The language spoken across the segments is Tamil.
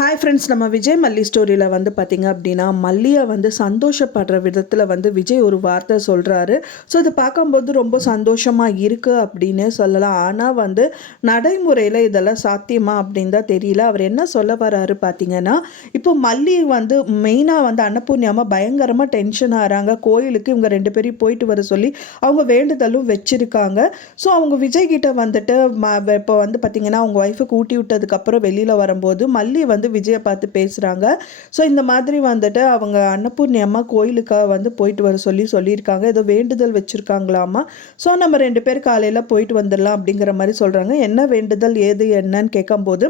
ஹாய் ஃப்ரெண்ட்ஸ், நம்ம விஜய் மல்லி ஸ்டோரியில் வந்து பார்த்திங்க அப்படின்னா மல்லியை வந்து சந்தோஷப்படுற விதத்தில் வந்து விஜய் ஒரு வார்த்தை சொல்கிறாரு. ஸோ அதை பார்க்கும்போது ரொம்ப சந்தோஷமாக இருக்குது அப்படின்னு சொல்லலாம். ஆனால் வந்து நடைமுறையில் இதெல்லாம் சாத்தியமா அப்படின்னு தான் தெரியல. அவர் என்ன சொல்ல வர்றாரு பார்த்திங்கன்னா, இப்போ மல்லி வந்து மெயினாக வந்து அன்னபூர்ணியாமா பயங்கரமாக டென்ஷன் ஆகிறாங்க. கோயிலுக்கு இவங்க 2 பேரையும் போயிட்டு வர சொல்லி அவங்க வேண்டுதலும் வச்சுருக்காங்க. ஸோ அவங்க விஜய் கிட்ட வந்துட்டு இப்போ வந்து பார்த்திங்கன்னா அவங்க ஒய்ஃபுக்கு ஊட்டி விட்டதுக்கப்புறம் வெளியில் வரும்போது மல்லி வந்து விஜயை பார்த்து பேசுகிறாங்க. ஸோ இந்த மாதிரி வந்துட்டு அவங்க அன்னபூர்ணி அம்மா கோயிலுக்காக வந்து போயிட்டு வர சொல்லியிருக்காங்க. ஏதோ வேண்டுதல் வச்சுருக்காங்களாமா. ஸோ நம்ம 2 பேர் காலையில் போயிட்டு வந்துடலாம் அப்படிங்கிற மாதிரி சொல்கிறாங்க. என்ன வேண்டுதல் ஏது என்னன்னு கேட்கும்போது,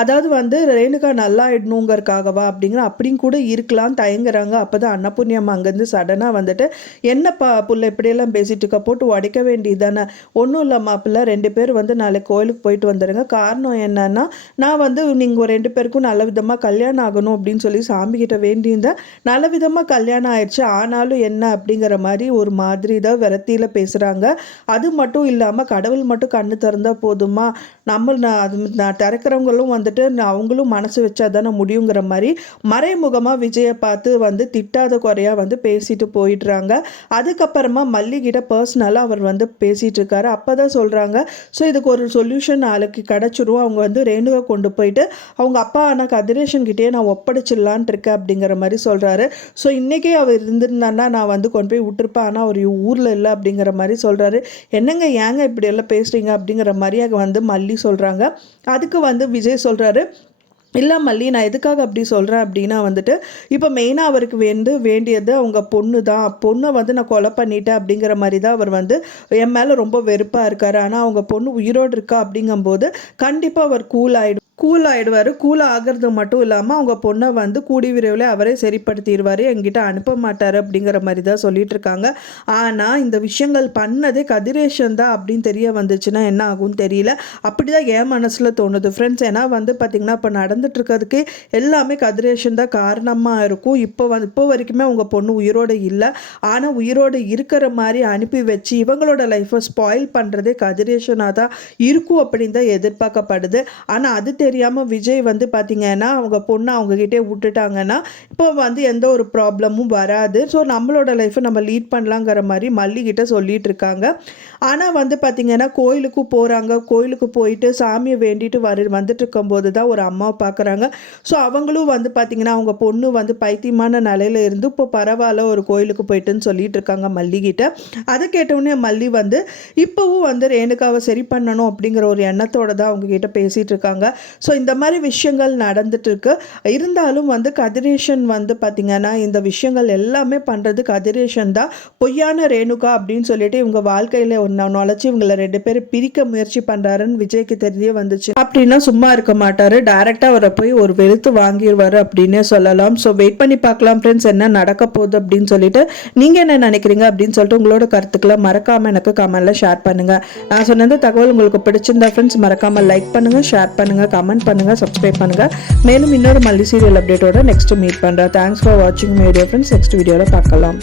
அதாவது வந்து ரேணுகா நல்லா ஆயிடணுங்கிறதுக்காகவா அப்படின்னு கூட இருக்கலாம் தயங்குறாங்க. அப்போ தான் அன்னபூர்ணியம்மா அங்கேருந்து சடனாக வந்துட்டு, என்னப்பா புள்ள இப்படியெல்லாம் பேசிகிட்டு இருக்க, போட்டு உடைக்க வேண்டியது தானே. ஒன்றும் இல்லைம்மா பிள்ளை, 2 பேர் வந்து நாளைக்கு கோயிலுக்கு போயிட்டு வந்துடுங்க. காரணம் என்னன்னா, நான் வந்து நீங்கள் 2 பேருக்கும் நல்ல விதமாக கல்யாணம் ஆகணும் அப்படின்னு சொல்லி சாமிக்கிட்ட வேண்டியிருந்தேன். நல்ல விதமாக கல்யாணம் ஆயிடுச்சு. ஆனாலும் என்ன அப்படிங்கிற மாதிரி ஒரு மாதிரி தான் விரத்தியில் பேசுகிறாங்க. அது மட்டும் இல்லாமல் கடவுள் மட்டும் கண்ணு திறந்தால் போதுமா, நான் திறக்கிறவங்க வந்துட்டு அவங்களும் மனசு வச்சா தானே முடியுங்கிற மாதிரி மறைமுகமாக விஜயை பார்த்து வந்து திட்டாத குறையா வந்து பேசிட்டு போயிடுறாங்க. அதுக்கப்புறமா மல்லிகிட்ட பர்சனலாக அவர் வந்து பேசிட்டு இருக்காரு. அப்போதான் சொல்கிறாங்க, ஸோ இதுக்கு ஒரு சொல்யூஷன் நாளைக்கு கிடச்சிரும். அவங்க வந்து ரேணுகா கொண்டு போயிட்டு அவங்க அப்பா ஆனால் கதிரேஷன் கிட்டேயே நான் ஒப்படைச்சிடலான் இருக்கேன் அப்படிங்கிற மாதிரி சொல்கிறாரு. ஸோ இன்றைக்கே அவர் இருந்திருந்தான்னா நான் வந்து கொண்டு போய் விட்டுருப்பேன், ஆனால் அவர் ஊரில் இல்லை அப்படிங்கிற மாதிரி சொல்கிறாரு. என்னங்க ஏங்க இப்படி எல்லாம் பேசுகிறீங்க அப்படிங்கிற மாதிரி வந்து மல்லி சொல்கிறாங்க. அதுக்கு வந்து விஜய் சொல்கிறாரு, இல்லை மல்லி, நான் எதுக்காக அப்படி சொல்கிறேன் அப்படின்னா வந்துட்டு, இப்போ மெயினாக அவருக்கு வேண்டியது அவங்க பொண்ணை வந்து நான் கொலை பண்ணிட்டேன் அப்படிங்கிற மாதிரி தான் அவர் வந்து என் மேலே ரொம்ப வெறுப்பாக இருக்கார். ஆனால் அவங்க பொண்ணு உயிரோடு இருக்கா அப்படிங்கும்போது கண்டிப்பாக அவர் கூல் ஆகிடுவார். கூல் ஆகிறது மட்டும் இல்லாமல் அவங்க பொண்ணை வந்து கூடி விரைவில் அவரே சரிப்படுத்திடுவார், என்கிட்ட அனுப்ப மாட்டார் அப்படிங்கிற மாதிரி தான் சொல்லிட்டு இருக்காங்க. ஆனால் இந்த விஷயங்கள் பண்ணதே கதிரேஷன் தான் அப்படின்னு தெரிய வந்துச்சுன்னா என்ன ஆகும்னு தெரியல. அப்படி தான் என் மனசில் தோணுது ஃப்ரெண்ட்ஸ். ஏன்னா வந்து பார்த்திங்கன்னா இப்போ நடந்துட்டுருக்கிறதுக்கு எல்லாமே கதிரேஷன் தான் காரணமாக இருக்கும். இப்போ வரைக்குமே அவங்க பொண்ணு உயிரோடு இல்லை. ஆனால் உயிரோடு இருக்கிற மாதிரி அனுப்பி வச்சு இவங்களோட லைஃப்பை ஸ்பாயில் பண்ணுறதே கதிரேஷனாக தான் இருக்கும் அப்படின்னு தான் எதிர்பார்க்கப்படுது. ஆனால் அது தெரியாமல் விஜய் வந்து பார்த்திங்கன்னா அவங்க பொண்ணை அவங்ககிட்டே விட்டுட்டாங்கன்னா இப்போ வந்து எந்த ஒரு ப்ராப்ளமும் வராது. ஸோ நம்மளோட லைஃப்பை நம்ம லீட் பண்ணலாங்கிற மாதிரி மல்லிகிட்ட சொல்லிட்டு இருக்காங்க. ஆனால் வந்து பார்த்திங்கன்னா கோயிலுக்கு போகிறாங்க. கோயிலுக்கு போயிட்டு சாமியை வேண்டிட்டு வந்துட்டு இருக்கும்போது தான் ஒரு அம்மாவை பார்க்குறாங்க. ஸோ அவங்களும் வந்து பார்த்திங்கன்னா அவங்க பொண்ணு வந்து பைத்தியமான நிலையில் இருந்து இப்போ பரவாயில்ல ஒரு கோயிலுக்கு போயிட்டுன்னு சொல்லிட்டு இருக்காங்க மல்லிகிட்ட. அதை கேட்டவுடனே மல்லி வந்து இப்போவும் வந்து ரேணுகாவை சரி பண்ணணும் அப்படிங்கிற ஒரு எண்ணத்தோடு தான் அவங்க கிட்ட பேசிகிட்டு இருக்காங்க. ஸோ இந்த மாதிரி விஷயங்கள் நடந்துட்டுருக்கு. இருந்தாலும் வந்து கதிரேஷன் வந்து பார்த்திங்கன்னா இந்த விஷயங்கள் எல்லாமே பண்ணுறது கதிரேஷன் தான். பொய்யான ரேணுகா அப்படின்னு சொல்லிட்டு இவங்க வாழ்க்கையில் நுழைச்சி இவங்களை 2 பேரும் பிரிக்க முயற்சி பண்ணுறாருன்னு விஜய்க்கு தெரிய வந்துச்சு. அப்படின்னா சும்மா இருக்க மாட்டார், டைரெக்டாக அவரை போய் ஒரு வெளுத்து வாங்கிடுவார் அப்படின்னே சொல்லலாம். ஸோ வெயிட் பண்ணி பார்க்கலாம் ஃப்ரெண்ட்ஸ், என்ன நடக்க போகுது அப்படின்னு சொல்லிட்டு. நீங்கள் என்ன நினைக்கிறீங்க அப்படின்னு சொல்லிட்டு உங்களோட கருத்துக்களை மறக்காமல் எனக்கு கமெண்ட்ல ஷேர் பண்ணுங்கள். நான் சொன்ன தகவல் உங்களுக்கு பிடிச்சிருந்தா ஃப்ரெண்ட்ஸ் மறக்காமல் லைக் பண்ணுங்கள், ஷேர் பண்ணுங்கள், கமெண்ட் பண்ணுங்கள், சப்ஸ்கிரைப் பண்ணுங்கள். மேலும் இன்னொரு மல்லி சீரியல் அப்டேட்டோட நெக்ஸ்ட் மீட் பண்ணுறேன். தேங்க்ஸ் ஃபார் வாட்சிங் மை வீடியோ ஃப்ரெண்ட்ஸ். நெக்ஸ்ட் வீடியோவில் பார்க்கலாம்.